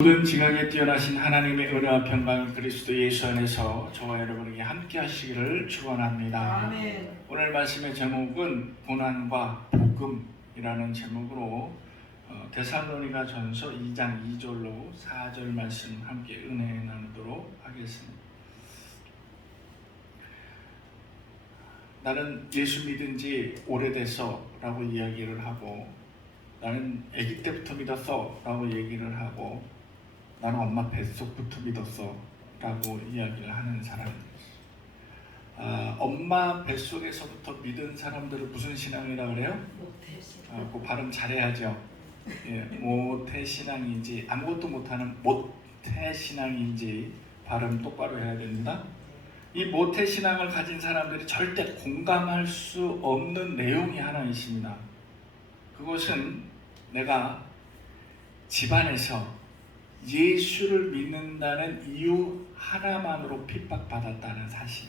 모든 지각에 뛰어나신 하나님의 은혜와 평강이 그리스도 예수 안에서 저와 여러분에게 함께 하시기를 축원합니다. 아멘. 오늘 말씀의 제목은 고난과 복음이라는 제목으로 데살로니가 전서 2장 2절로 4절 말씀 함께 은혜 나누도록 하겠습니다. 나는 예수 믿은 지 오래됐어 라고 이야기를 하고, 나는 아기 때부터 믿었어 라고 얘기를 하고, 나는 엄마 뱃속부터 믿었어 라고 이야기를 하는 사람입니다. 엄마 뱃속에서부터 믿은 사람들을 무슨 신앙이라고 그래요? 그 발음 잘해야죠. 예, 모태신앙인지 아무것도 못하는 모태신앙인지 발음 똑바로 해야 됩니다. 이 모태신앙을 가진 사람들이 절대 공감할 수 없는 내용이 하나 있습니다. 그것은 내가 집안에서 예수를 믿는다는 이유 하나만으로 핍박받았다는 사실.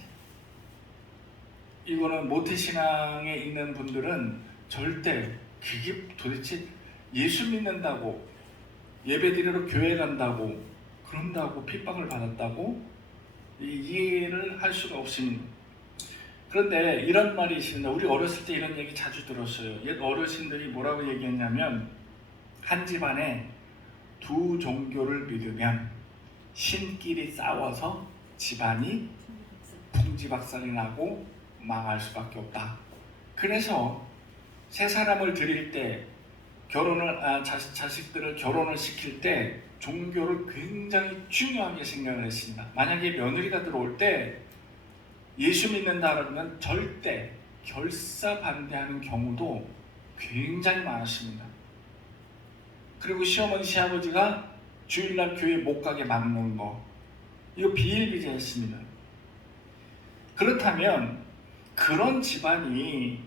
이거는 모태신앙에 있는 분들은 절대 그게 도대체 예수 믿는다고, 예배드리러 교회 간다고, 그런다고 핍박을 받았다고 이해를 할 수가 없습니다. 그런데 이런 말이 있습니다. 우리 어렸을 때 이런 얘기 자주 들었어요. 옛 어르신들이 뭐라고 얘기했냐면, 한 집안에 두 종교를 믿으면 신끼리 싸워서 집안이 풍지박산이 나고 망할 수밖에 없다. 그래서 새 사람을 들일 때 자식들을 결혼을 시킬 때 종교를 굉장히 중요하게 생각을 했습니다. 만약에 며느리가 들어올 때 예수 믿는다 그러면 절대 결사 반대하는 경우도 굉장히 많았습니다. 그리고 시어머니 시아버지가 주일날 교회 못 가게 막는 거, 이거 비일비재했습니다. 그렇다면 그런 집안이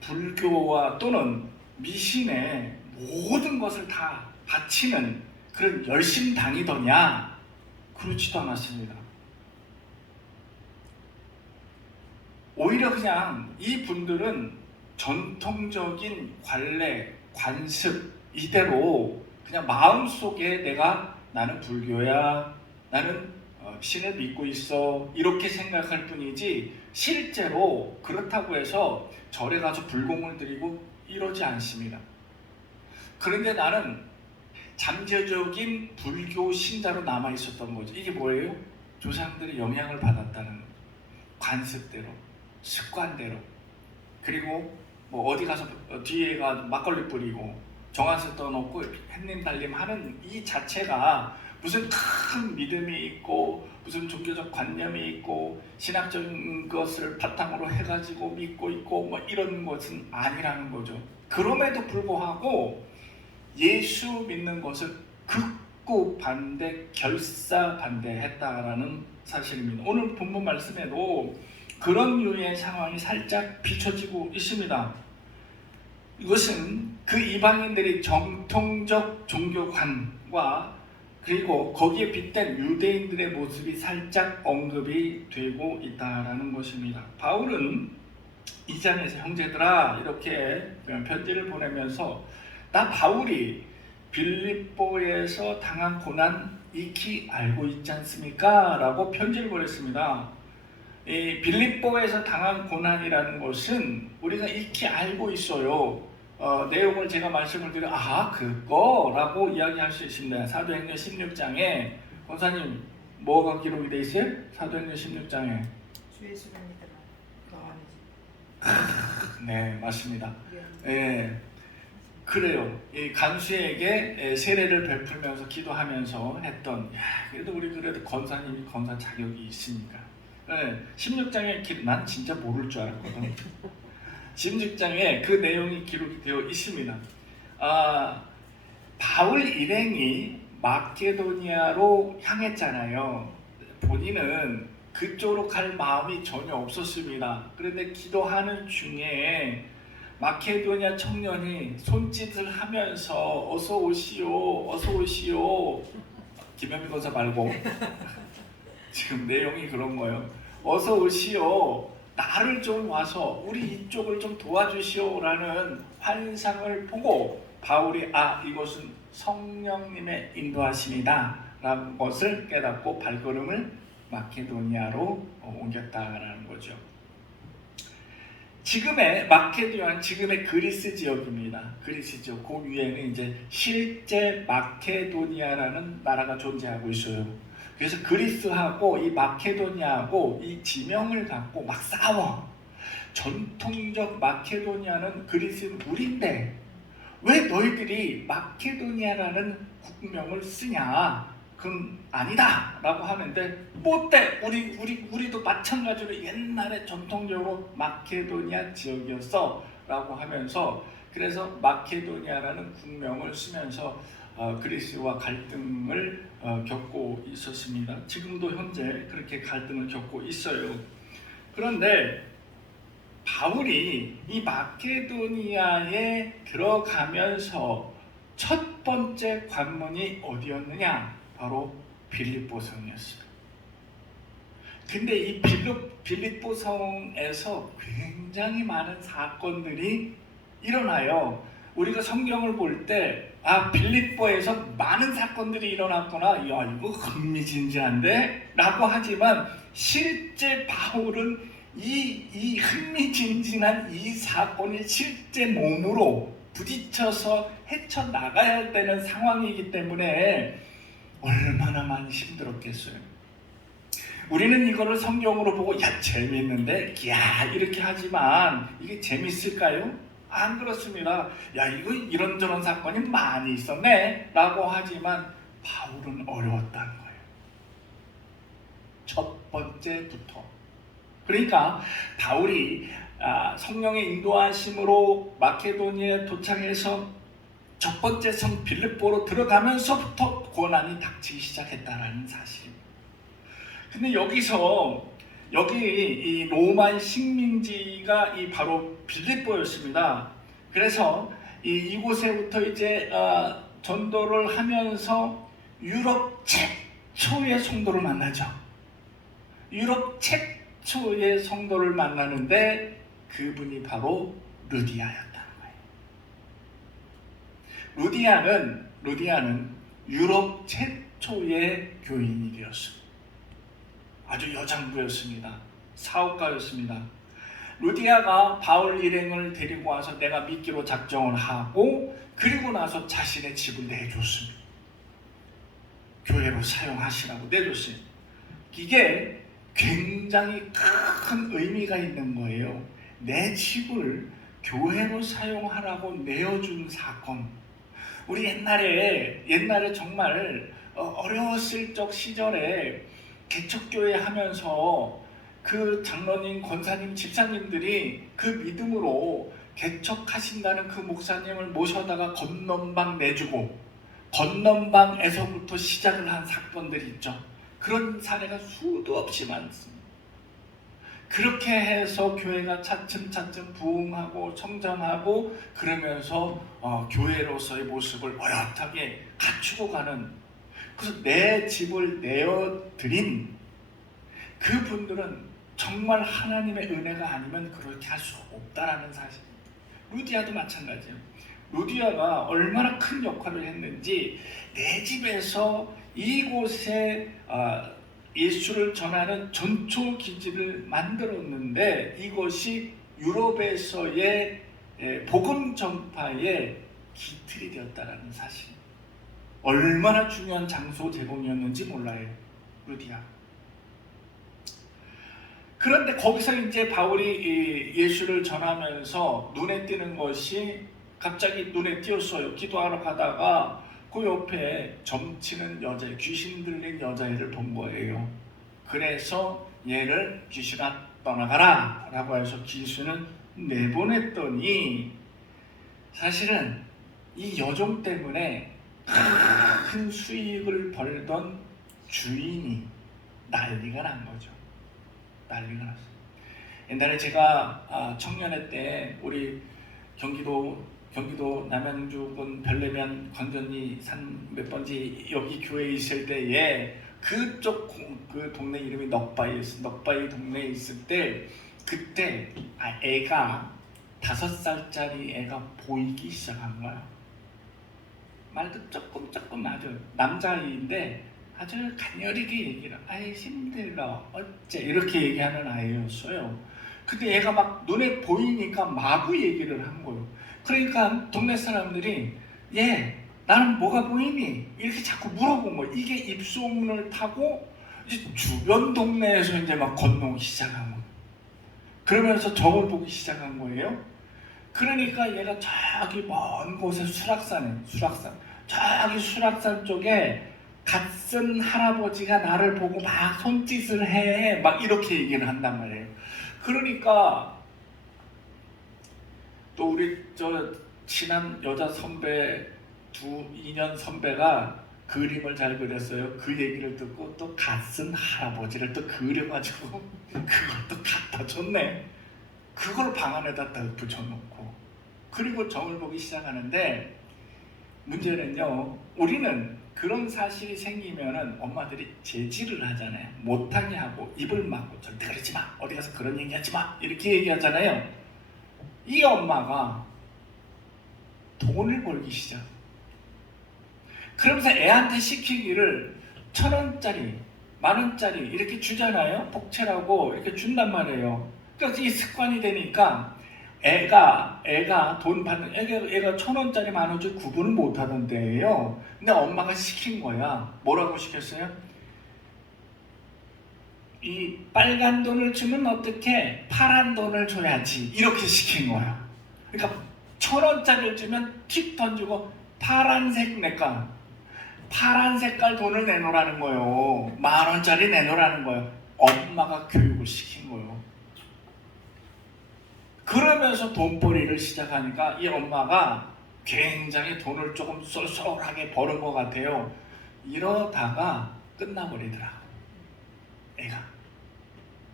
불교와 또는 미신에 모든 것을 다 바치는 그런 열심당이더냐? 그렇지도 않았습니다. 오히려 그냥 이 분들은 전통적인 관례, 관습 이대로 그냥 마음속에 나는 불교야, 나는 신을 믿고 있어, 이렇게 생각할 뿐이지 실제로 그렇다고 해서 절에 가서 불공을 드리고 이러지 않습니다. 그런데 나는 잠재적인 불교 신자로 남아 있었던 거죠. 이게 뭐예요? 조상들의 영향을 받았다는 관습대로, 습관대로, 그리고 뭐 어디 가서 뒤에 가 막걸리 뿌리고 정한수 떠놓고 햇님 달림 하는 이 자체가 무슨 큰 믿음이 있고 무슨 종교적 관념이 있고 신학적인 것을 바탕으로 해가지고 믿고 있고 뭐 이런 것은 아니라는 거죠. 그럼에도 불구하고 예수 믿는 것을 극구 반대, 결사 반대했다라는 사실입니다. 오늘 본문 말씀에도 그런 류의 상황이 살짝 비춰지고 있습니다. 이것은 그 이방인들이 정통적 종교관과 그리고 거기에 빗댄 유대인들의 모습이 살짝 언급이 되고 있다는 것입니다. 바울은 이 장에서 형제들아 이렇게 편지를 보내면서, 나 바울이 빌립보에서 당한 고난 익히 알고 있지 않습니까? 라고 편지를 보냈습니다. 이 빌립보에서 당한 고난이라는 것은 우리가 익히 알고 있어요. 내용을 제가 말씀을 드려 그거라고 이야기할 수 있습니다. 사도행전 16장에 권사님 뭐가 기록이 돼 있어요? 사도행전 16장에 주 예수를 믿으라. 그 안에. 네, 맞습니다. 예, 그래요. 이 간수에게 세례를 베풀면서 기도하면서 했던, 그래도 우리 그래도 권사님이 권사 자격이 있으니까. 네, 16장에 난 진짜 모를 줄 알았거든. 16장에 그 내용이 기록이 되어 있습니다. 바울 일행이 마케도니아로 향했잖아요. 본인은 그쪽으로 갈 마음이 전혀 없었습니다. 그런데 기도하는 중에 마케도니아 청년이 손짓을 하면서 어서 오시오, 어서 오시오. 김현미 권사 말고 지금 내용이 그런 거예요. 어서 오시오. 나를 좀 와서 우리 이쪽을 좀 도와주시오라는 환상을 보고 바울이 이것은 성령님의 인도하심이다 라는 것을 깨닫고 발걸음을 마케도니아로 옮겼다라는 거죠. 지금의 마케도니아는 지금의 그리스 지역입니다. 그리스 지역 그 위에는 이제 실제 마케도니아라는 나라가 존재하고 있어요. 그래서 그리스하고 이 마케도니아하고 이 지명을 갖고 막 싸워. 전통적 마케도니아는 그리스는 우리인데 왜 너희들이 마케도니아라는 국명을 쓰냐? 그건 아니다 라고 하는데 뭐 어때? 우리도 마찬가지로 옛날에 전통적으로 마케도니아 지역이었어 라고 하면서 그래서 마케도니아라는 국명을 쓰면서 그리스와 갈등을 겪고 있었습니다. 지금도 현재 그렇게 갈등을 겪고 있어요. 그런데 바울이 이 마케도니아에 들어가면서 첫 번째 관문이 어디였느냐? 바로 빌립보성이었습니다. 근데 이 빌립보성에서 굉장히 많은 사건들이 일어나요. 우리가 성경을 볼 때 빌립보에서 많은 사건들이 일어났구나. 야, 이거 흥미진진한데? 라고 하지만 실제 바울은 이 흥미진진한 이 사건이 실제 몸으로 부딪혀서 헤쳐나가야 되는 상황이기 때문에 얼마나 많이 힘들었겠어요. 우리는 이거를 성경으로 보고 야 재밌는데 야 이렇게 하지만 이게 재밌을까요? 안 그렇습니다. 야 이거 이런저런 사건이 많이 있었네 라고 하지만 바울은 어려웠다는 거예요. 첫 번째부터. 그러니까 바울이 성령의 인도하심으로 마케도니아에 도착해서 첫 번째 성 빌립보로 들어가면서부터 고난이 닥치기 시작했다라는 사실입니다. 근데 여기 이 로마 식민지가 이 바로 빌립보였습니다. 그래서 이곳에부터 이제 전도를 하면서 유럽 최초의 성도를 만나죠. 유럽 최초의 성도를 만나는데 그분이 바로 루디아였다는 거예요. 루디아는 유럽 최초의 교인이 되었습니다. 아주 여장부였습니다. 사업가였습니다. 루디아가 바울 일행을 데리고 와서 내가 믿기로 작정을 하고 그리고 나서 자신의 집을 내줬습니다. 교회로 사용하시라고 내줬어요. 이게 굉장히 큰 의미가 있는 거예요. 내 집을 교회로 사용하라고 내어준 사건. 우리 옛날에 정말 어려웠을 적 시절에 개척교회 하면서 그 장로님, 권사님, 집사님들이 그 믿음으로 개척하신다는 그 목사님을 모셔다가 건넌방 내주고 건넌방에서부터 시작을 한 사건들이 있죠. 그런 사례가 수도 없이 많습니다. 그렇게 해서 교회가 차츰차츰 부흥하고 성장하고 그러면서 교회로서의 모습을 어엿하게 갖추고 가는, 그래서 내 집을 내어드린 그분들은 정말 하나님의 은혜가 아니면 그렇게 할 수 없다라는 사실입니다. 루디아도 마찬가지예요. 루디아가 얼마나 큰 역할을 했는지 내 집에서 이곳에 예수를 전하는 전초 기지를 만들었는데 이것이 유럽에서의 복음 전파의 기틀이 되었다라는 사실. 얼마나 중요한 장소 제공이었는지 몰라요, 루디아. 그런데 거기서 이제 바울이 예수를 전하면서 눈에 띄는 것이, 갑자기 눈에 띄었어요. 기도하러 가다가 그 옆에 점치는 여자, 귀신 들린 여자애를 본 거예요. 그래서 얘를 귀신아 떠나가라 라고 해서 귀신을 내보냈더니 사실은 이 여종 때문에 큰 수익을 벌던 주인이 난리가 난 거죠. 난리가 났어요. 옛날에 제가 청년회 때 우리 경기도 남양주군 별내면 건전리 산 몇 번지 여기 교회에 있을 때에 그쪽 그 동네 이름이 넉바이였어요. 넉바이 동네에 있을 때 그때 애가 5살짜리 애가 보이기 시작한 거야. 말도 조금 아주 남자아이인데 아주 가녀리게 얘기를, 아이 힘들어 어째 이렇게 얘기하는 아이였어요. 근데 얘가 막 눈에 보이니까 마구 얘기를 한 거예요. 그러니까 동네 사람들이 얘 나는 뭐가 보이니? 이렇게 자꾸 물어본 거예요. 이게 입소문을 타고 이제 주변 동네에서 이제 막 건너기 시작한 거예요. 그러면서 점을 보기 시작한 거예요. 그러니까 얘가 저기 먼 곳에 수락산 저기 수락산 쪽에 갓쓴 할아버지가 나를 보고 막 손짓을 해 막 이렇게 얘기를 한단 말이에요. 그러니까 또 우리 저 친한 여자 선배 2년 선배가 그림을 잘 그렸어요. 그 얘기를 듣고 또 갓쓴 할아버지를 또 그려가지고 그걸 또 갖다 줬네. 그걸 방 안에다 딱 붙여놓고 그리고 점을 보기 시작하는데, 문제는요, 우리는 그런 사실이 생기면은 엄마들이 제지를 하잖아요. 못하게 하고 입을 막고 절대 그러지 마, 어디 가서 그런 얘기 하지 마 이렇게 얘기하잖아요. 이 엄마가 돈을 벌기 시작. 그러면서 애한테 시키기를 1,000원짜리, 10,000원짜리 이렇게 주잖아요. 복채라고 이렇게 준단 말이에요. 그래서 이 습관이 되니까 애가 돈 받는, 애가 1,000원짜리 10,000원짜리 구분을 못 하던데요. 근데 엄마가 시킨 거야. 뭐라고 시켰어요? 이 빨간 돈을 주면 어떻게 파란 돈을 줘야지 이렇게 시킨 거야. 그러니까 1,000원짜리를 주면 틱 던지고 파란색 내가 파란 색깔 돈을 내놓으라는 거예요. 10,000원짜리 내놓으라는 거예요. 엄마가 교육을 시킨 거예요. 그러면서 돈벌이를 시작하니까 이 엄마가 굉장히 돈을 조금 쏠쏠하게 버는 것 같아요. 이러다가 끝나버리더라, 애가.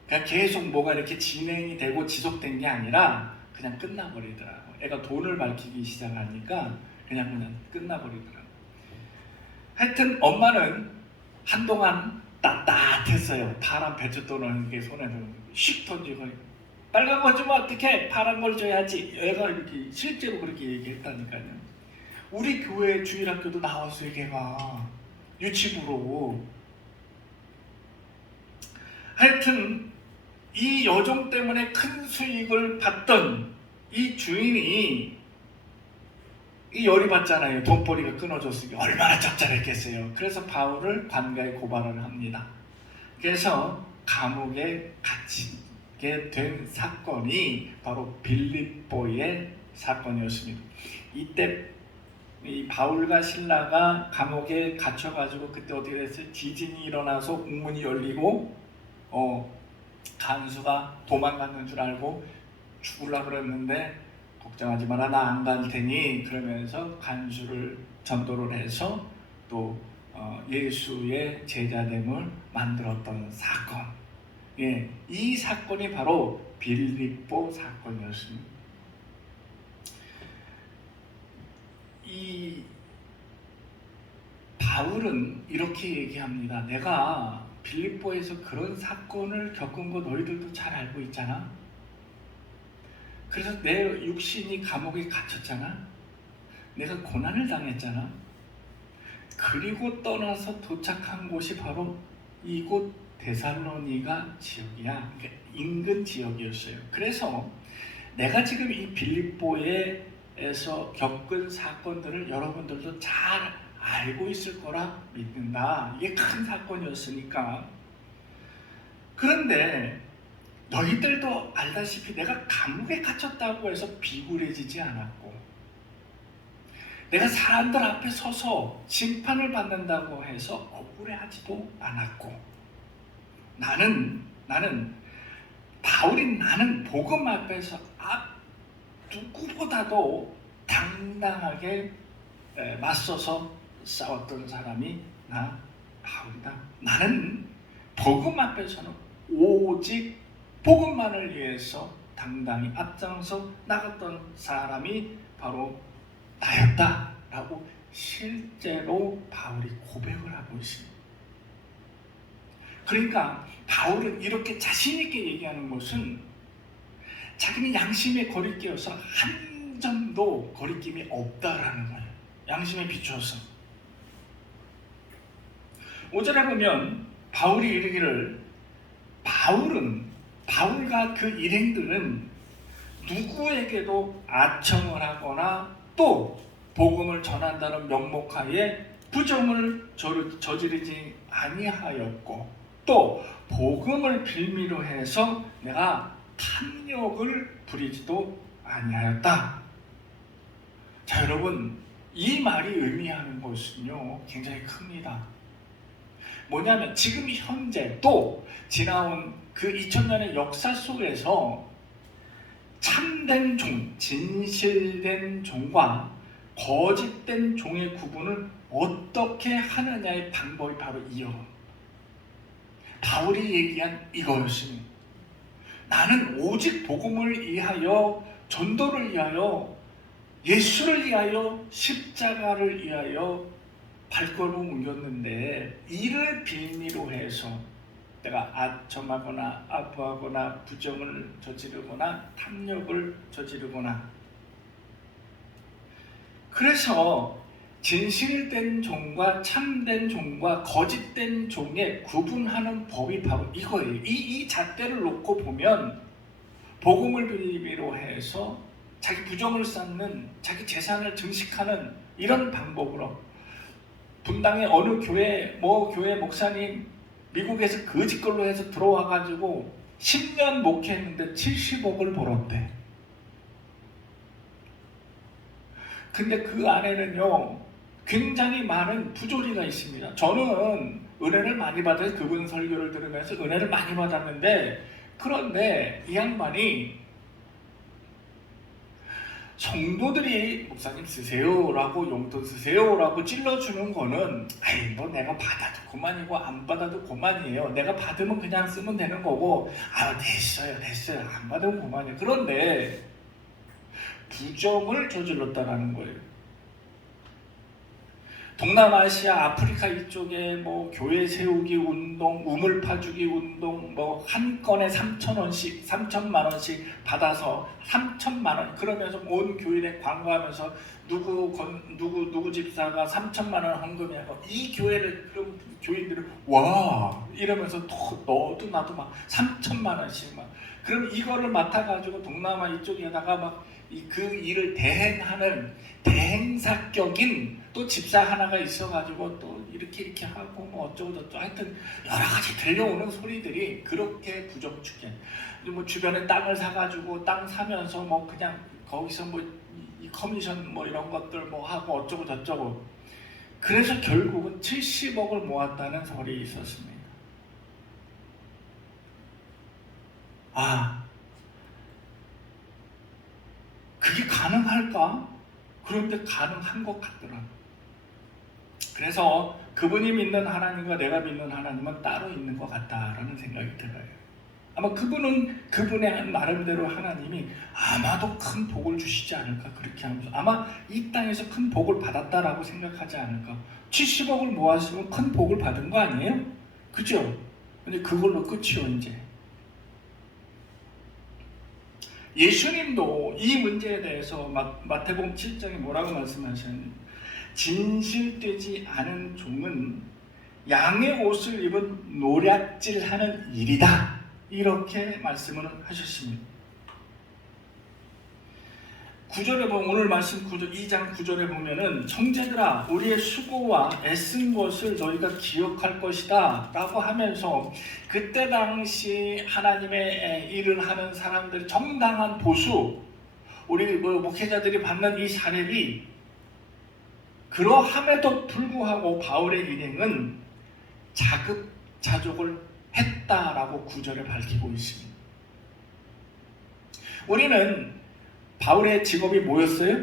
그러니까 계속 뭐가 이렇게 진행이 되고 지속된 게 아니라 그냥 끝나버리더라고. 애가 돈을 밝히기 시작하니까 그냥 끝나버리더라고. 하여튼 엄마는 한동안 따뜻했어요. 파란 배추돈을 이렇게 손에 슉 던지고 빨간 거 주면 어떡해? 파란 걸 줘야지. 애가 이렇게 실제로 그렇게 얘기했다니까요. 우리 교회 주일학교도 나왔어요, 걔가. 유치부로. 하여튼 이 여종 때문에 큰 수익을 받던 이 주인이 이 열이 받잖아요. 돈벌이가 끊어졌으니 얼마나 짭짤했겠어요. 그래서 바울을 관가에 고발을 합니다. 그래서 감옥에 갇히게 된 사건이 바로 빌립보의 사건이었습니다. 이때 이 바울과 실라가 감옥에 갇혀가지고 그때 어떻게 됐어요? 지진이 일어나서 옥문이 열리고 간수가 도망가는 줄 알고 죽으려고 그랬는데 걱정하지 마라, 나 안 갈 테니 그러면서 간수를 전도를 해서 또 예수의 제자됨을 만들었던 사건. 예, 이 사건이 바로 빌립보 사건이었습니다. 이 바울은 이렇게 얘기합니다. 내가 빌립보에서 그런 사건을 겪은 거 너희들도 잘 알고 있잖아. 그래서 내 육신이 감옥에 갇혔잖아. 내가 고난을 당했잖아. 그리고 떠나서 도착한 곳이 바로 이곳 데살로니가 지역이야. 그러니까 인근 지역이었어요. 그래서 내가 지금 이 빌립보에서 겪은 사건들을 여러분들도 잘 알고 있을 거라 믿는다. 이게 큰 사건이었으니까. 그런데 너희들도 알다시피 내가 감옥에 갇혔다고 해서 비굴해지지 않았고, 내가 사람들 앞에 서서 심판을 받는다고 해서 억울해하지도 않았고, 나는 바울인 나는 복음 앞에서 누구보다도 당당하게 맞서서 싸웠던 사람이 나 바울이다. 나는 복음 앞에서는 오직 복음만을 위해서 당당히 앞장서 나갔던 사람이 바로 나였다라고 실제로 바울이 고백을 하고 있습니다. 그러니까 바울은 이렇게 자신 있게 얘기하는 것은 자기는 양심의 거리끼여서 한 점도 거리낌이 없다라는 거예요. 양심에 비추어서. 5절에 보면 바울이 이르기를, 바울과 그 일행들은 누구에게도 아첨을 하거나 또 복음을 전한다는 명목하에 부정을 저지르지 아니하였고, 또 복음을 빌미로 해서 내가 탐욕을 부리지도 아니하였다. 자, 여러분, 이 말이 의미하는 것은요 굉장히 큽니다. 뭐냐면 지금 현재 또 지나온 그 2000년의 역사 속에서 참된 종, 진실된 종과 거짓된 종의 구분을 어떻게 하느냐의 방법이 바로 이요. 바울이 얘기한 이거였습니다. 나는 오직 복음을 위하여, 전도를 위하여, 예수를 위하여, 십자가를 위하여 발걸음을 옮겼는데, 이를 빌미로 해서 내가 아첨하거나 아부하거나 부정을 저지르거나 탐욕을 저지르거나, 그래서 진실된 종과 참된 종과 거짓된 종의 구분하는 법이 바로 이거예요. 이 잣대를 놓고 보면 복음을 빌미로 해서 자기 부정을 쌓는, 자기 재산을 증식하는 이런 방법으로, 분당의 어느 교회 목사님 미국에서 거짓걸로 해서 들어와가지고 10년 목회했는데 70억을 벌었대. 근데 그 안에는요 굉장히 많은 부조리가 있습니다. 저는 은혜를 많이 받아서 그분 설교를 들으면서 은혜를 많이 받았는데, 그런데 이 양반이 성도들이 목사님 쓰세요라고, 용돈 쓰세요라고 찔러주는 거는 뭐 내가 받아도 그만이고 안 받아도 그만이에요. 내가 받으면 그냥 쓰면 되는 거고, 됐어요 안 받으면 그만이에요. 그런데 부정을 저질렀다라는 거예요. 동남아시아, 아프리카 이쪽에 뭐 교회 세우기 운동, 우물 파주기 운동, 뭐 한 건에 3,000원씩, 3천만 원씩 받아서 3천만 원, 그러면서 온 교인에 광고하면서 누구 집사가 3천만 원 헌금하고, 이 교회를, 그럼 교인들은 와 이러면서 너도 나도 막 3천만 원씩 막, 그럼 이거를 맡아가지고 동남아 이쪽에다가 막 그 일을 대행하는 대행사격인 또 집사 하나가 있어가지고 또 이렇게 하고 뭐 어쩌고 저쩌고, 하여튼 여러 가지 들려오는 소리들이 그렇게 부정축해. 뭐 주변에 땅을 사가지고 땅 사면서 뭐 그냥 거기서 뭐 이 커미션 뭐 이런 것들 뭐 하고 어쩌고 저쩌고, 그래서 결국은 70억을 모았다는 소리 있었습니다. 그게 가능할까? 그런데 가능한 것 같더라. 그래서 그분이 믿는 하나님과 내가 믿는 하나님은 따로 있는 것 같다라는 생각이 들어요. 아마 그분은 그분의 나름대로 하나님이 아마도 큰 복을 주시지 않을까, 그렇게 하면서 아마 이 땅에서 큰 복을 받았다라고 생각하지 않을까. 70억을 모았으면 큰 복을 받은 거 아니에요? 그죠? 근데 그걸로 끝이요. 이제 예수님도 이 문제에 대해서 마태복음 7장에 뭐라고 말씀하셨는지, 진실되지 않은 종은 양의 옷을 입은 노략질하는 일이다, 이렇게 말씀을 하셨습니다. 9절에 보면, 오늘 말씀 2장 9절에 보면은, 형제들아 우리의 수고와 애쓴 것을 너희가 기억할 것이다 라고 하면서, 그때 당시 하나님의 일을 하는 사람들 정당한 보수, 우리 목회자들이 받는 이 사례비, 그러함에도 불구하고 바울의 일행은 자급자족을 했다라고 9절에 밝히고 있습니다. 우리는 바울의 직업이 뭐였어요?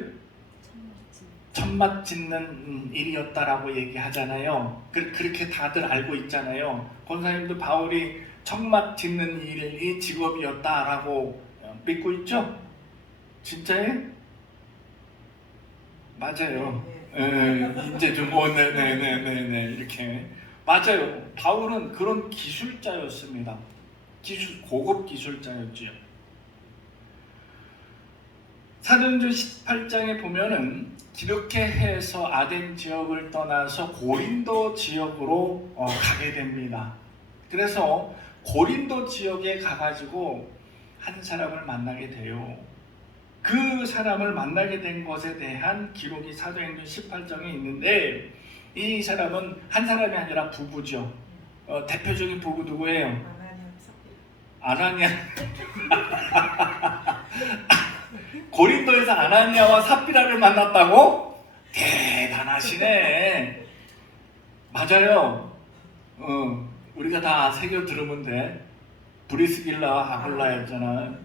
천막 짓는 일이었다라고 얘기하잖아요. 그렇게 다들 알고 있잖아요. 권사님도 바울이 천막 짓는 일이 직업이었다라고 믿고 있죠? 진짜예요? 맞아요. 이제 좀 네네네네 이렇게 맞아요. 바울은 그런 기술자였습니다. 고급 기술자였지요. 사도행전 18장에 보면은 이렇게 해서 아덴 지역을 떠나서 고린도 지역으로 가게 됩니다. 그래서 고린도 지역에 가가지고 한 사람을 만나게 돼요. 그 사람을 만나게 된 것에 대한 기록이 사도행전 18장에 있는데, 이 사람은 한 사람이 아니라 부부죠. 대표적인 부부 누구예요? 아나니아. 고린도에서 아나니아와 삽비라를 만났다고? 대단하시네. 맞아요. 우리가 다 새겨 들으면 돼. 브리스길라와 아굴라였잖아.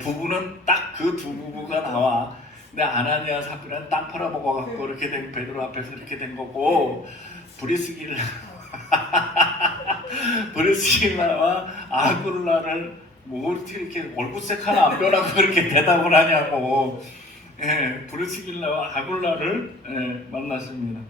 부부는 딱 그 두 부부가 나와. 근데 아나니아 삽비라는 땅 팔아먹어갖고 이렇게 된, 베드로 앞에서 이렇게 된 거고, 브리스길라와 아굴라를 뭐 어떻게 이렇게 얼굴색 하나 안 변하고 그렇게 대답을 하냐고. 브리스길라와 아굴라를 만났습니다.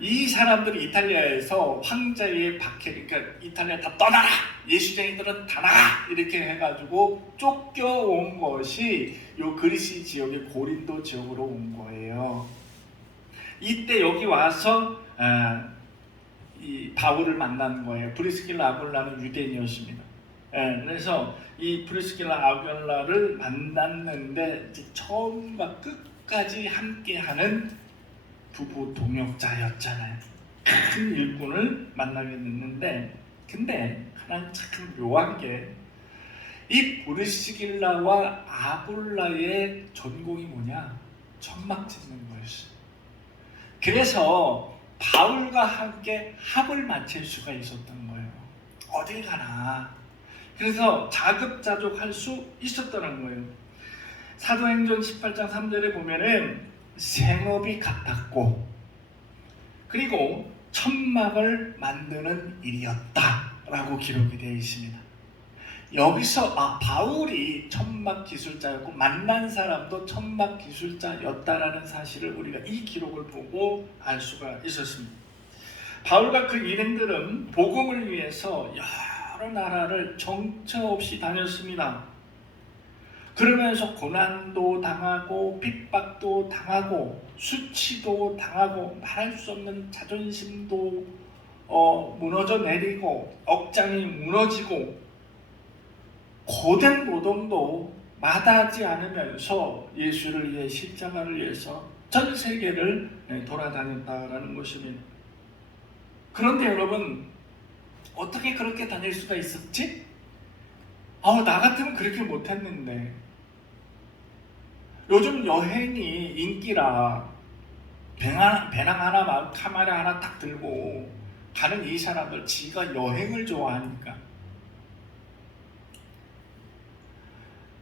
이 사람들이 이탈리아에서 황제의 박해, 그러니까 이탈리아 다 떠나라! 예수쟁이들은 다 나가! 이렇게 해가지고 쫓겨온 것이 요 그리스 지역의 고린도 지역으로 온 거예요. 이때 여기 와서 이 바울을 만난 거예요. 브리스길라 아굴라는 유대인이었습니다. 그래서 이 브리스길라 아굴라를 만났는데 이제 처음과 끝까지 함께하는 부부 동역자였잖아요. 큰 일꾼을 만나게 됐는데, 근데 하나는 참 묘한 게, 이 브리스길라와 아굴라의 전공이 뭐냐? 천막 짓는 거였어요. 그래서 바울과 함께 합을 맞출 수가 있었던 거예요. 어딜 가나. 그래서 자급자족할 수 있었다는 거예요. 사도행전 18장 3절에 보면은 생업이 같았고, 그리고 천막을 만드는 일이었다라고 기록이 되어 있습니다. 여기서 바울이 천막 기술자였고 만난 사람도 천막 기술자였다라는 사실을 우리가 이 기록을 보고 알 수가 있었습니다. 바울과 그 일행들은 복음을 위해서 여러 나라를 정처 없이 다녔습니다. 그러면서 고난도 당하고 핍박도 당하고 수치도 당하고 말할 수 없는 자존심도 무너져 내리고 억장이 무너지고 고된 노동도 마다하지 않으면서 예수를 위해 십자가를 위해서 전 세계를 돌아다녔다라는 것입니다. 그런데 여러분, 어떻게 그렇게 다닐 수가 있었지? 나 같으면 그렇게 못했는데. 요즘 여행이 인기라 배낭 하나, 카메라 하나 딱 들고 가는 이 사람들, 지가 여행을 좋아하니까.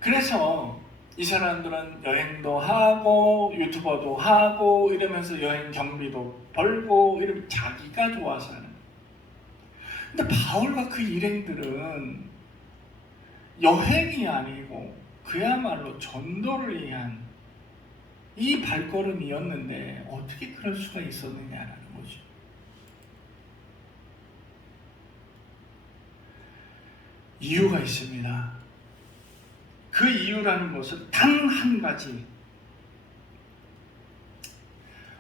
그래서 이 사람들은 여행도 하고 유튜버도 하고 이러면서 여행 경비도 벌고 이러면 자기가 좋아서 하는. 근데 바울과 그 일행들은 여행이 아니고 그야말로 전도를 위한 이 발걸음이었는데 어떻게 그럴 수가 있었느냐라는 거죠. 이유가 있습니다. 그 이유라는 것은 단 한 가지.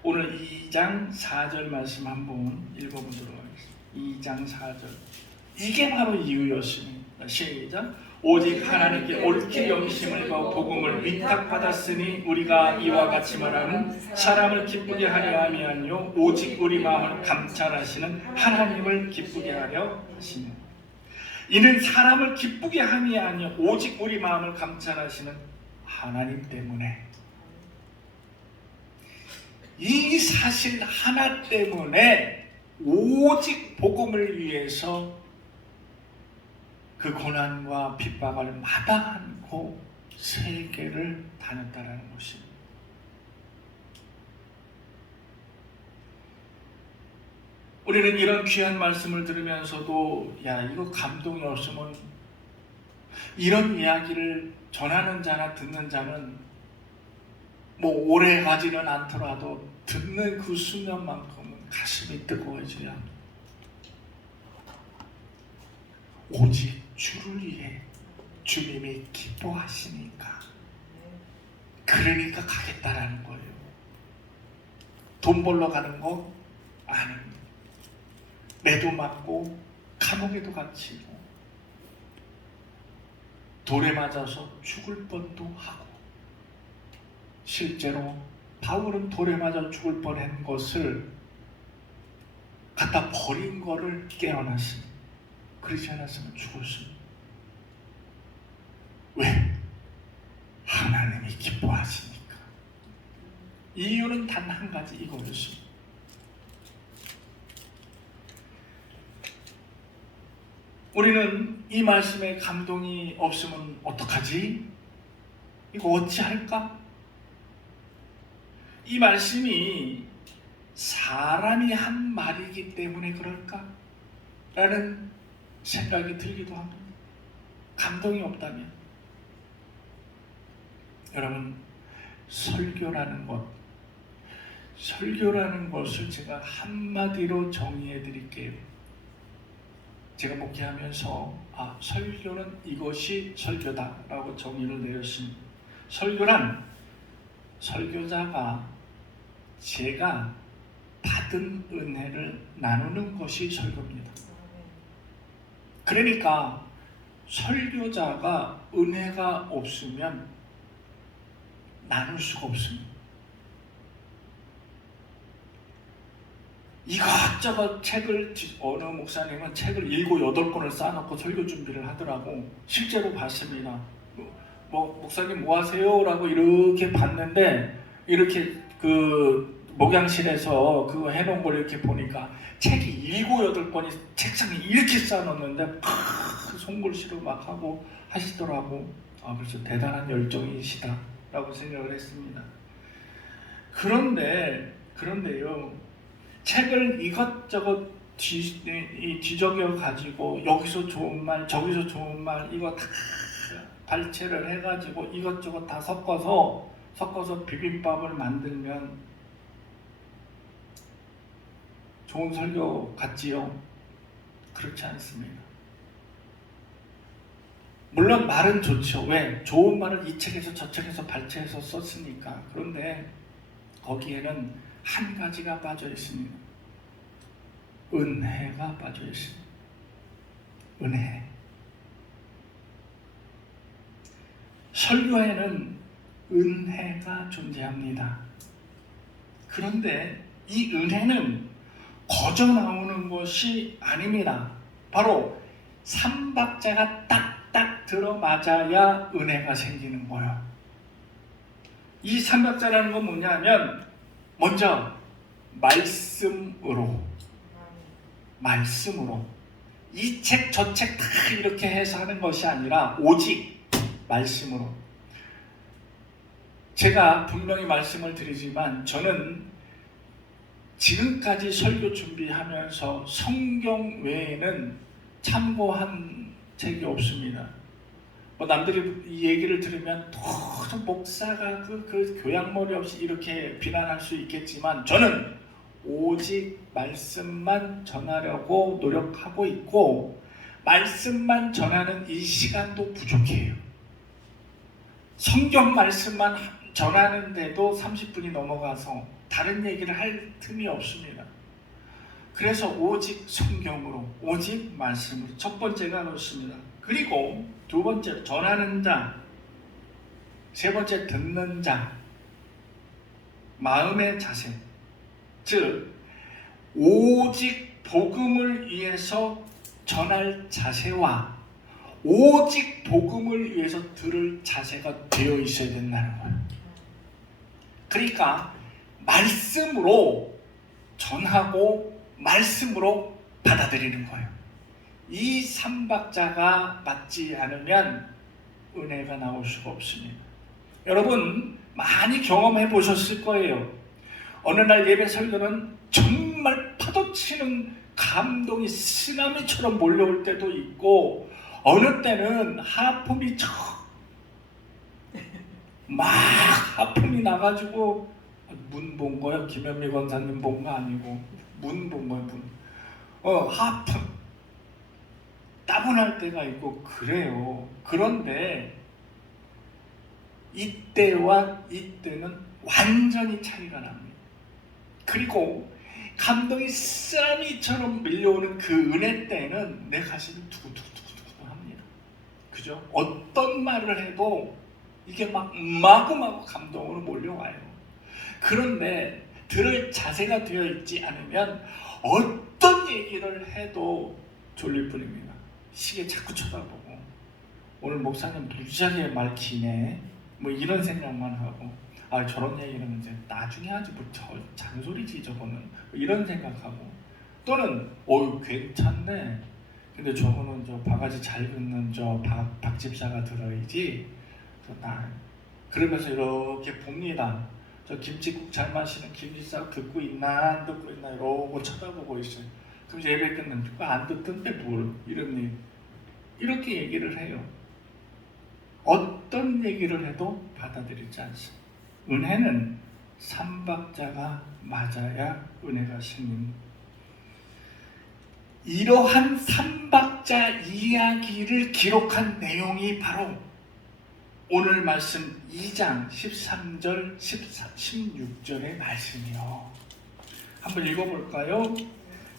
오늘 2장 4절 말씀 한번 읽어보도록 하겠습니다. 2장 4절. 이게 바로 이유였습니다. 시작. 오직 하나님께 옳게 영심을 거 복음을 위탁받았으니 우리가 이와 같이 말하는 사람을 기쁘게 하려 함이 아니요 오직 우리 마음을 감찰하시는 하나님을 기쁘게 하려 하시는. 이는 사람을 기쁘게 함이 아니요 오직 우리 마음을 감찰하시는 하나님 때문에. 이 사실 하나 때문에 오직 복음을 위해서 그 고난과 핍박을 마다 않고 세계를 다녔다라는 것입니다. 우리는 이런 귀한 말씀을 들으면서도 이거 감동이 없으면, 이런 이야기를 전하는 자나 듣는 자는 뭐 오래 가지는 않더라도 듣는 그 순간만큼은 가슴이 뜨거워져야 합니다. 오직 주를 위해 주님이 기뻐하시니까 그러니까 가겠다라는 거예요. 돈 벌러 가는 거 아닙니다. 매도 맞고 감옥에도 갇히고 돌에 맞아서 죽을 뻔도 하고, 실제로 바울은 돌에 맞아 죽을 뻔한 것을 갖다 버린 거를 깨어났습니다. 그렇지 않았으면 죽었습니다. 왜? 하나님이 기뻐하시니까. 이유는 단 한 가지 이거였습니다. 우리는 이 말씀에 감동이 없으면 어떡하지? 이거 어찌할까? 이 말씀이 사람이 한 말이기 때문에 그럴까? 라는 생각이 들기도 합니다. 감동이 없다면. 여러분, 설교라는 것을 제가 한마디로 정의해 드릴게요. 제가 목회하면서 설교는 이것이 설교다라고 정의를 내렸습니다. 설교란 설교자가 제가 받은 은혜를 나누는 것이 설교입니다. 그러니까 설교자가 은혜가 없으면 나눌 수가 없습니다. 이것저것 책을, 어느 목사님은 책을 7, 8권을 쌓아놓고 설교 준비를 하더라고. 실제로 봤습니다. 목사님 뭐 하세요? 라고 이렇게 봤는데, 이렇게 그 목양실에서 그거 해놓은 걸 이렇게 보니까 책이 7, 8권이 책상에 이렇게 쌓아놓는데 손글씨로 막 하고 하시더라고. 그래서 대단한 열정이시다 라고 생각을 했습니다. 그런데요, 책을 이것저것 뒤적여 가지고 여기서 좋은 말 저기서 좋은 말 이거 다 발췌를 해가지고 이것저것 다 섞어서 비빔밥을 만들면 좋은 설교 같지요? 그렇지 않습니다. 물론 말은 좋죠. 왜? 좋은 말을 이 책에서 저 책에서 발췌해서 썼으니까. 그런데 거기에는 한 가지가 빠져 있습니다. 은혜가 빠져 있습니다. 은혜. 설교에는 은혜가 존재합니다. 그런데 이 은혜는 거저 나오는 것이 아닙니다. 바로 삼박자가 딱딱 들어맞아야 은혜가 생기는 거예요. 이 삼박자라는 건 뭐냐면, 먼저 말씀으로 이 책 저 책 다 이렇게 해서 하는 것이 아니라 오직 말씀으로. 제가 분명히 말씀을 드리지만 저는 지금까지 설교 준비하면서 성경 외에는 참고한 책이 없습니다. 남들이 이 얘기를 들으면 또 목사가 그 교양머리 없이 이렇게 비난할 수 있겠지만, 저는 오직 말씀만 전하려고 노력하고 있고, 말씀만 전하는 이 시간도 부족해요. 성경 말씀만 전하는데도 30분이 넘어가서 다른 얘기를 할 틈이 없습니다. 그래서 오직 성경으로, 오직 말씀으로. 첫 번째가 그렇습니다. 그리고 두 번째, 전하는 자. 세 번째, 듣는 자. 마음의 자세. 즉, 오직 복음을 위해서 전할 자세와 오직 복음을 위해서 들을 자세가 되어 있어야 된다는 거예요. 그러니까 말씀으로 전하고 말씀으로 받아들이는 거예요. 이 삼박자가 맞지 않으면 은혜가 나올 수가 없습니다. 여러분 많이 경험해 보셨을 거예요. 어느 날 예배 설교는 정말 파도치는 감동이 쓰나미처럼 몰려올 때도 있고, 어느 때는 하품이 막 하품이 나가지고, 문 본 거예요? 김현미 권사님 본 거 아니고 문 본 거예요. 하품 따분할 때가 있고 그래요. 그런데 이때와 이때는 완전히 차이가 납니다. 그리고 감동이 쓰나미처럼 밀려오는 그 은혜 때는 내 가슴이 두근두근두근두근 합니다. 그죠? 어떤 말을 해도 이게 막 마구마구 감동으로 몰려와요. 그런데 들을 자세가 되어 있지 않으면 어떤 얘기를 해도 졸릴 뿐입니다. 시계 자꾸 쳐다보고 오늘 목사님 무지하게 말 기네 뭐 이런 생각만 하고 아 저런 얘기는 이제 나중에 하지 뭐 잔소리지 저거는 이런 생각하고 또는 괜찮네 근데 저거는 저 바가지 잘 긋는 저 박집사가 들어야지 나 그러면서 이렇게 봅니다. 저 김치국 잘 마시는 김집사 듣고 있나 안 듣고 있나 이러고 쳐다보고 있어요. 그럼 예배 끝나면 안 듣던데 뭘 이러니 이렇게 얘기를 해요. 어떤 얘기를 해도 받아들이지 않습니다. 은혜는 삼박자가 맞아야 은혜가 생깁니다. 이러한 삼박자 이야기를 기록한 내용이 바로 오늘 말씀 2장 13절 16절의 말씀이요. 한번 읽어볼까요?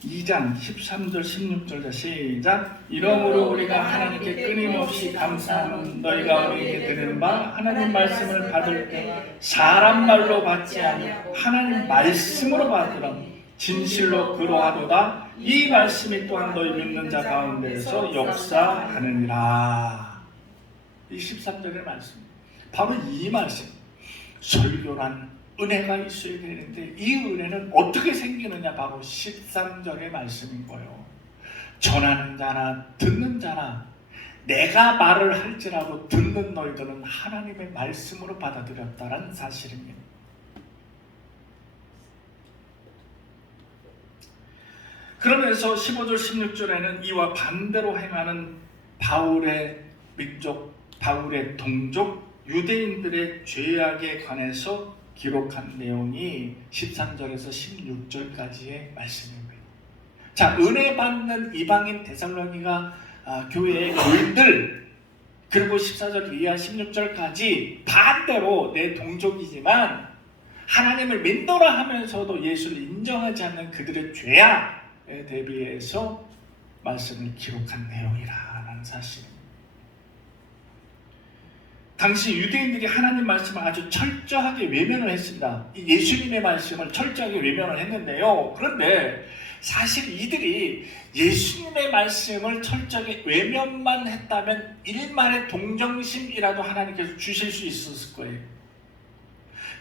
2장 13절 16절 시작. 이러므로 우리가 하나님께 끊임없이 감사하는 너희가 우리에게 들은 바 하나님 말씀을 받을 때 사람 말로 받지 아니하고 하나님 말씀으로 받으라. 진실로 그러하도다. 이 말씀이 또한 너희 믿는 자 가운데서 역사하느니라. 이 13절의 말씀 바로 이 말씀. 설교란 은혜가 있어야 되는데 이 은혜는 어떻게 생기느냐 바로 13절의 말씀인 거예요. 전하는 자나 듣는 자나 내가 말을 할지라도 듣는 너희들은 하나님의 말씀으로 받아들였다는 사실입니다. 그러면서 15절 16절에는 이와 반대로 행하는 바울의 민족, 바울의 동족 유대인들의 죄악에 관해서 기록한 내용이 13절에서 16절까지의 말씀입니다. 자, 은혜 받는 이방인 데살로니가 교회의 교인들 그리고 14절 이하 16절까지 반대로 내 동족이지만 하나님을 믿노라 하면서도 예수를 인정하지 않는 그들의 죄악에 대비해서 말씀을 기록한 내용이라는 사실입니다. 당시 유대인들이 하나님 말씀을 아주 철저하게 외면을 했습니다. 예수님의 말씀을 철저하게 외면을 했는데요. 그런데 사실 이들이 예수님의 말씀을 철저하게 외면만 했다면 일말의 동정심이라도 하나님께서 주실 수 있었을 거예요.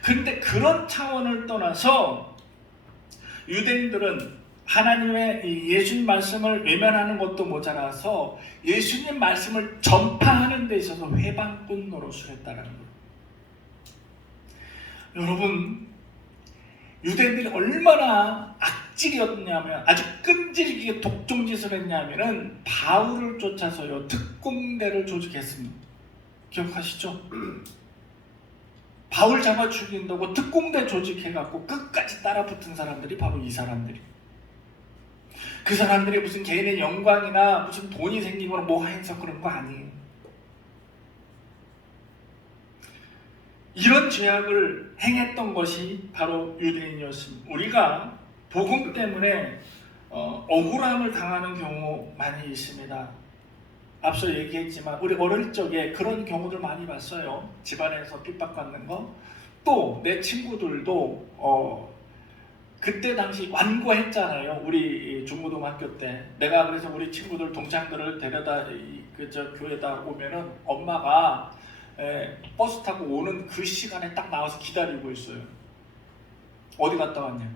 그런데 그런 차원을 떠나서 유대인들은 하나님의 예수님 말씀을 외면하는 것도 모자라서 예수님 말씀을 전파하는 데 있어서 회방꾼 노릇을 했다는 거예요. 여러분, 유대인들이 얼마나 악질이었냐면 아주 끈질기게 독종짓을 했냐면은 바울을 쫓아서요 특공대를 조직했습니다. 기억하시죠? 바울 잡아 죽인다고 특공대 조직해갖고 끝까지 따라붙은 사람들이 바로 이 사람들이. 그 사람들이 무슨 개인의 영광이나 무슨 돈이 생기거나 뭐 해서 그런 거 아니에요. 이런 죄악을 행했던 것이 바로 유대인이었습니다. 우리가 복음 때문에 억울함을 당하는 경우 많이 있습니다. 앞서 얘기했지만 우리 어릴 적에 그런 경우들 많이 봤어요. 집안에서 핍박받는 거. 또 내 친구들도 그때 당시 완고했잖아요. 우리 중고등학교 때. 내가 그래서 우리 친구들 동창들을 데려다 교회다 오면은 엄마가 버스 타고 오는 그 시간에 딱 나와서 기다리고 있어요. 어디 갔다 왔냐?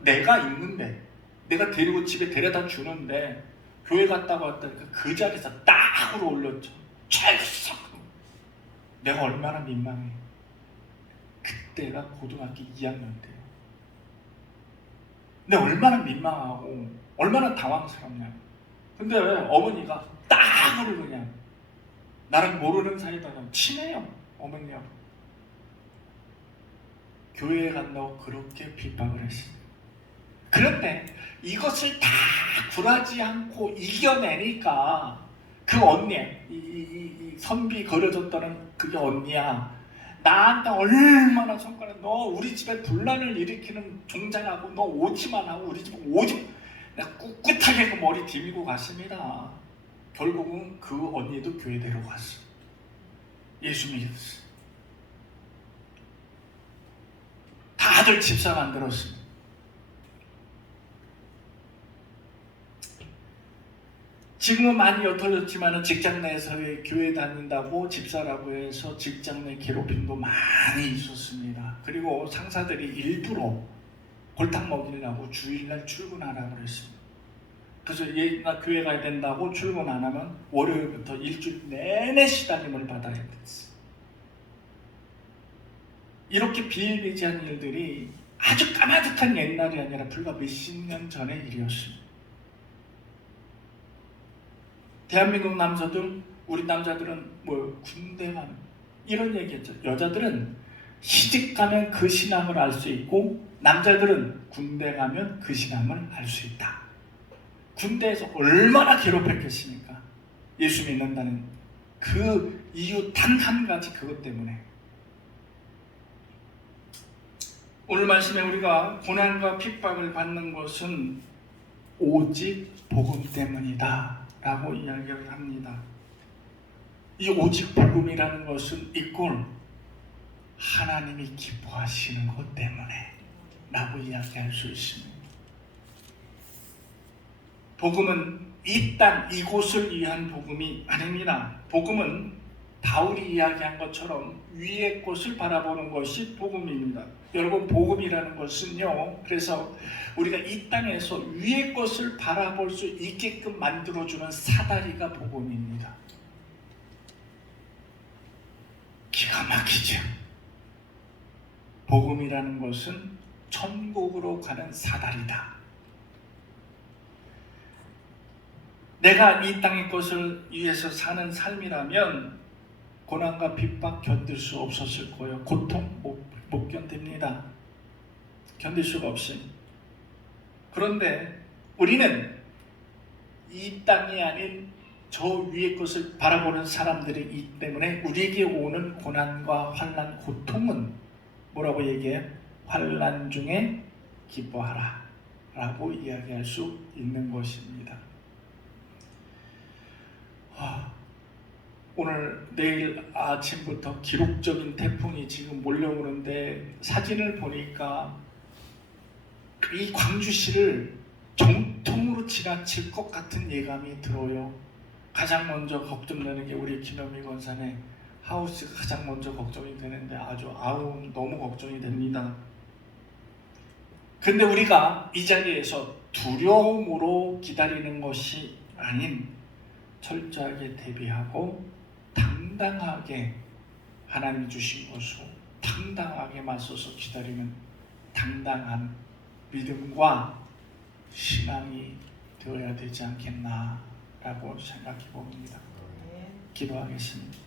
내가 있는데, 내가 데리고 집에 데려다 주는데 교회 갔다고 왔다니까 그 자리에서 딱으로 올렸죠. 찰싹. 내가 얼마나 민망해. 그때가 고등학교 2학년 때예요. 근데 얼마나 민망하고 얼마나 당황스럽냐. 근데 어머니가 딱으로 그냥 나랑 모르는 사이다 친해요. 어머니하고. 교회에 간다고 그렇게 핍박을 했습니다. 그런데 이것을 다 굴하지 않고 이겨내니까 그 언니, 이 선비 거려줬다는 그게 언니야. 나한테 얼마나 손가락, 너 우리 집에 분란을 일으키는 종자라고, 너 오지만 하고 우리 집에 오지, 내가 꿋꿋하게 그 머리 들고 갔습니다. 결국은 그 언니도 교회 데려갔어. 예수 믿었어. 다들 집사 만들었습니다. 지금은 많이 옅어졌지만 직장 내에서의 교회 다닌다고 집사라고 해서 직장 내 괴롭힘도 많이 있었습니다. 그리고 상사들이 일부러 골탕 먹이려고 주일날 출근하라고 그랬습니다. 그래서 나 교회 가야 된다고 출근 안 하면 월요일부터 일주일 내내 시달림을 받아야 됐어요. 이렇게 비일비재한 일들이 아주 까마득한 옛날이 아니라 불과 몇십 년 전의 일이었습니다. 대한민국 남자들, 우리 남자들은 뭐 군대 가면 이런 얘기했죠. 여자들은 시집 가면 그 신앙을 알 수 있고 남자들은 군대 가면 그 신앙을 알 수 있다. 군대에서 얼마나 괴롭혔겠습니까? 예수 믿는다는 그 이유 단 한 가지, 그것 때문에. 오늘 말씀에 우리가 고난과 핍박을 받는 것은 오직 복음 때문이다 라고 이야기를 합니다. 이 오직 복음이라는 것은 이꼴 하나님이 기뻐하시는 것 때문에 라고 이야기할 수 있습니다. 복음은 이 땅, 이곳을 위한 복음이 아닙니다. 복음은 바울이 이야기한 것처럼 위의 것을 바라보는 것이 복음입니다. 여러분, 복음이라는 것은요, 그래서 우리가 이 땅에서 위의 것을 바라볼 수 있게끔 만들어주는 사다리가 복음입니다. 기가 막히죠. 복음이라는 것은 천국으로 가는 사다리다. 내가 이 땅의 것을 위해서 사는 삶이라면 고난과 핍박 견딜 수 없었을 거예요. 고통 못 견딥니다. 견딜 수가 없습니다. 그런데 우리는 이 땅이 아닌 저 위의 것을 바라보는 사람들이기 때문에 우리에게 오는 고난과 환난, 고통은 뭐라고 얘기해요? 환난 중에 기뻐하라 라고 이야기할 수 있는 것입니다. 오늘 내일 아침부터 기록적인 태풍이 지금 몰려오는데 사진을 보니까 이 광주시를 정통으로 지나칠 것 같은 예감이 들어요. 가장 먼저 걱정되는 게 우리 김현미 권사의 하우스가 가장 먼저 걱정이 되는데 너무 걱정이 됩니다. 근데 우리가 이 자리에서 두려움으로 기다리는 것이 아닌 철저하게 대비하고 당당하게 하나님이 주신 것으로 당당하게 맞서서 기다리는 당당한 믿음과 신앙이 되어야 되지 않겠나라고 생각해 봅니다. 기도하겠습니다.